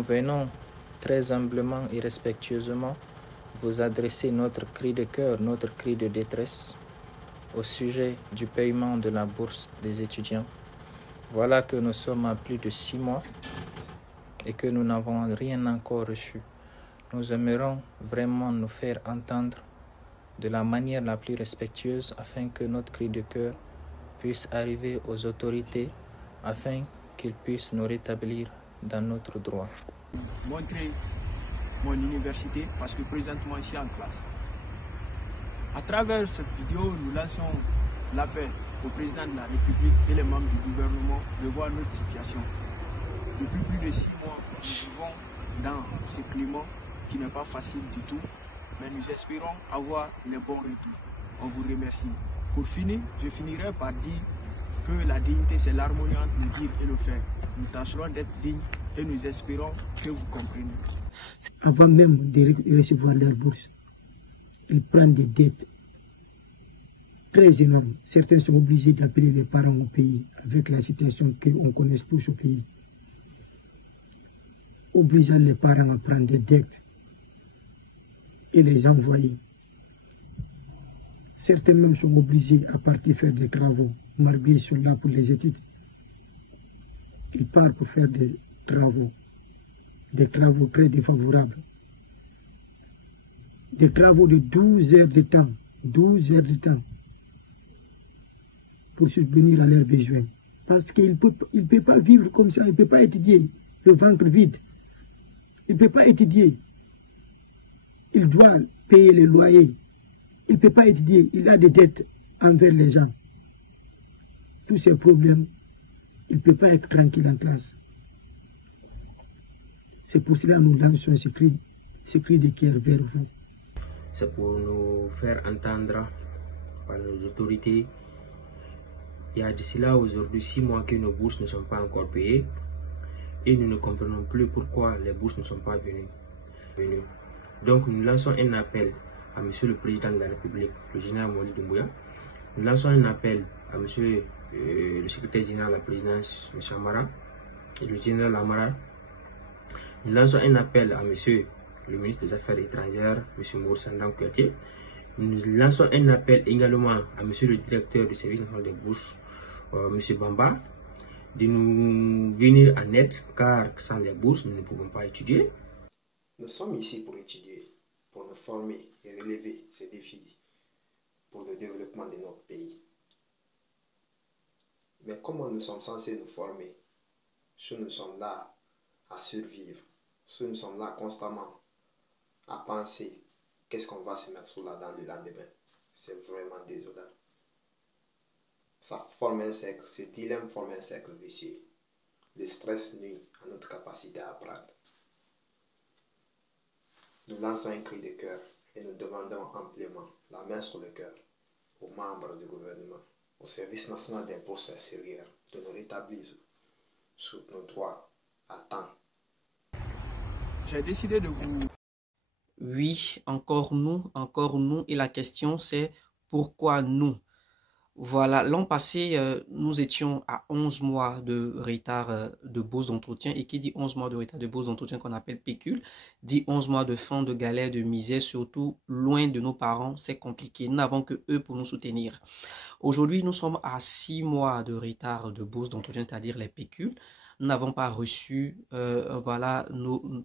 Nous venons très humblement et respectueusement vous adresser notre cri de cœur, notre cri de détresse au sujet du paiement de la bourse des étudiants. Voilà que nous sommes à plus de 6 mois et que nous n'avons rien encore reçu. Nous aimerons vraiment nous faire entendre de la manière la plus respectueuse afin que notre cri de cœur puisse arriver aux autorités afin qu'ils puissent nous rétablir dans notre droit. Montrer mon université parce que présentement je suis en classe. À travers cette vidéo, nous lançons l'appel au président de la République et les membres du gouvernement de voir notre situation. Depuis plus de 6 mois, nous vivons dans ce climat qui n'est pas facile du tout, mais nous espérons avoir les bons retours. On vous remercie. Pour finir, je finirai par dire que la dignité, c'est l'harmonie entre le dire et le faire. Nous tâcherons d'être dignes et nous espérons que vous comprenez. Avant même de recevoir leur bourse, ils prennent des dettes très énormes. Certains sont obligés d'appeler les parents au pays avec la situation qu'on connaît tous au pays. Obligeant les parents à prendre des dettes et les envoyer. Certains même sont obligés à partir faire des travaux. Malgré ils sont là pour les études. Ils partent pour faire des travaux très défavorables. Des travaux de 12 heures de temps, 12 heures de temps, pour subvenir à leurs besoins. Parce qu'il ne peut pas vivre comme ça, il ne peut pas étudier, le ventre vide. Il ne peut pas étudier. Il doit payer les loyers. Il ne peut pas étudier, il a des dettes envers les gens. Tous ces problèmes, il ne peut pas être tranquille en classe. C'est pour cela que nous lançons ce cri de cœur vers vous. C'est pour nous faire entendre par nos autorités. Il y a de cela aujourd'hui 6 mois que nos bourses ne sont pas encore payées et nous ne comprenons plus pourquoi les bourses ne sont pas venues. Donc nous lançons un appel à Monsieur le Président de la République, le général Moïse Doumbouya. Nous lançons un appel à Monsieur le secrétaire général de la présidence, M. Amara, et le général Amara. Nous lançons un appel à Monsieur le ministre des Affaires étrangères, M. Moursandan Kouyaté. Nous lançons un appel également à Monsieur le directeur du service national des bourses, M. Bamba, de nous venir en aide, car sans les bourses, nous ne pouvons pas étudier. Nous sommes ici pour étudier, pour nous former et relever ces défis pour le développement de notre pays. Mais comment nous sommes censés nous former si nous sommes là à survivre, si nous sommes là constamment à penser qu'est-ce qu'on va se mettre sous la dent le lendemain? C'est vraiment désolant. Ça forme un cercle, ce dilemme forme un cercle vicieux. Le stress nuit à notre capacité à apprendre. Nous lançons un cri de cœur et nous demandons amplement la main sur le cœur aux membres du gouvernement, au service national d'impôts extérieurs, de nous rétablir sous nos droits à temps. J'ai décidé de vous... Oui, encore nous, et la question c'est pourquoi nous? Voilà, l'an passé, nous étions à 11 mois de retard de bourse d'entretien. Et qui dit 11 mois de retard de bourse d'entretien qu'on appelle pécule, dit 11 mois de faim, de galère, de misère, surtout loin de nos parents, c'est compliqué. Nous n'avons que eux pour nous soutenir. Aujourd'hui, nous sommes à 6 mois de retard de bourse d'entretien, c'est-à-dire les pécules. Nous n'avons pas reçu voilà,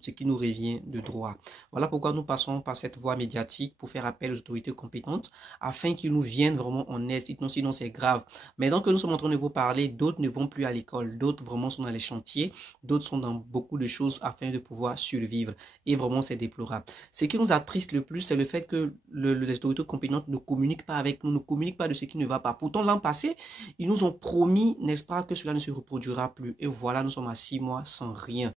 ce qui nous revient de droit. Voilà pourquoi nous passons par cette voie médiatique pour faire appel aux autorités compétentes afin qu'ils nous viennent vraiment en aide. Sinon c'est grave. Maintenant que nous sommes en train de vous parler, d'autres ne vont plus à l'école, d'autres vraiment sont dans les chantiers, d'autres sont dans beaucoup de choses afin de pouvoir survivre. Et vraiment c'est déplorable. Ce qui nous attriste le plus, c'est le fait que les autorités compétentes ne communiquent pas avec nous, ne communiquent pas de ce qui ne va pas. Pourtant l'an passé, ils nous ont promis, n'est-ce pas, que cela ne se reproduira plus. Et voilà, nous sommes à 6 mois sans rien.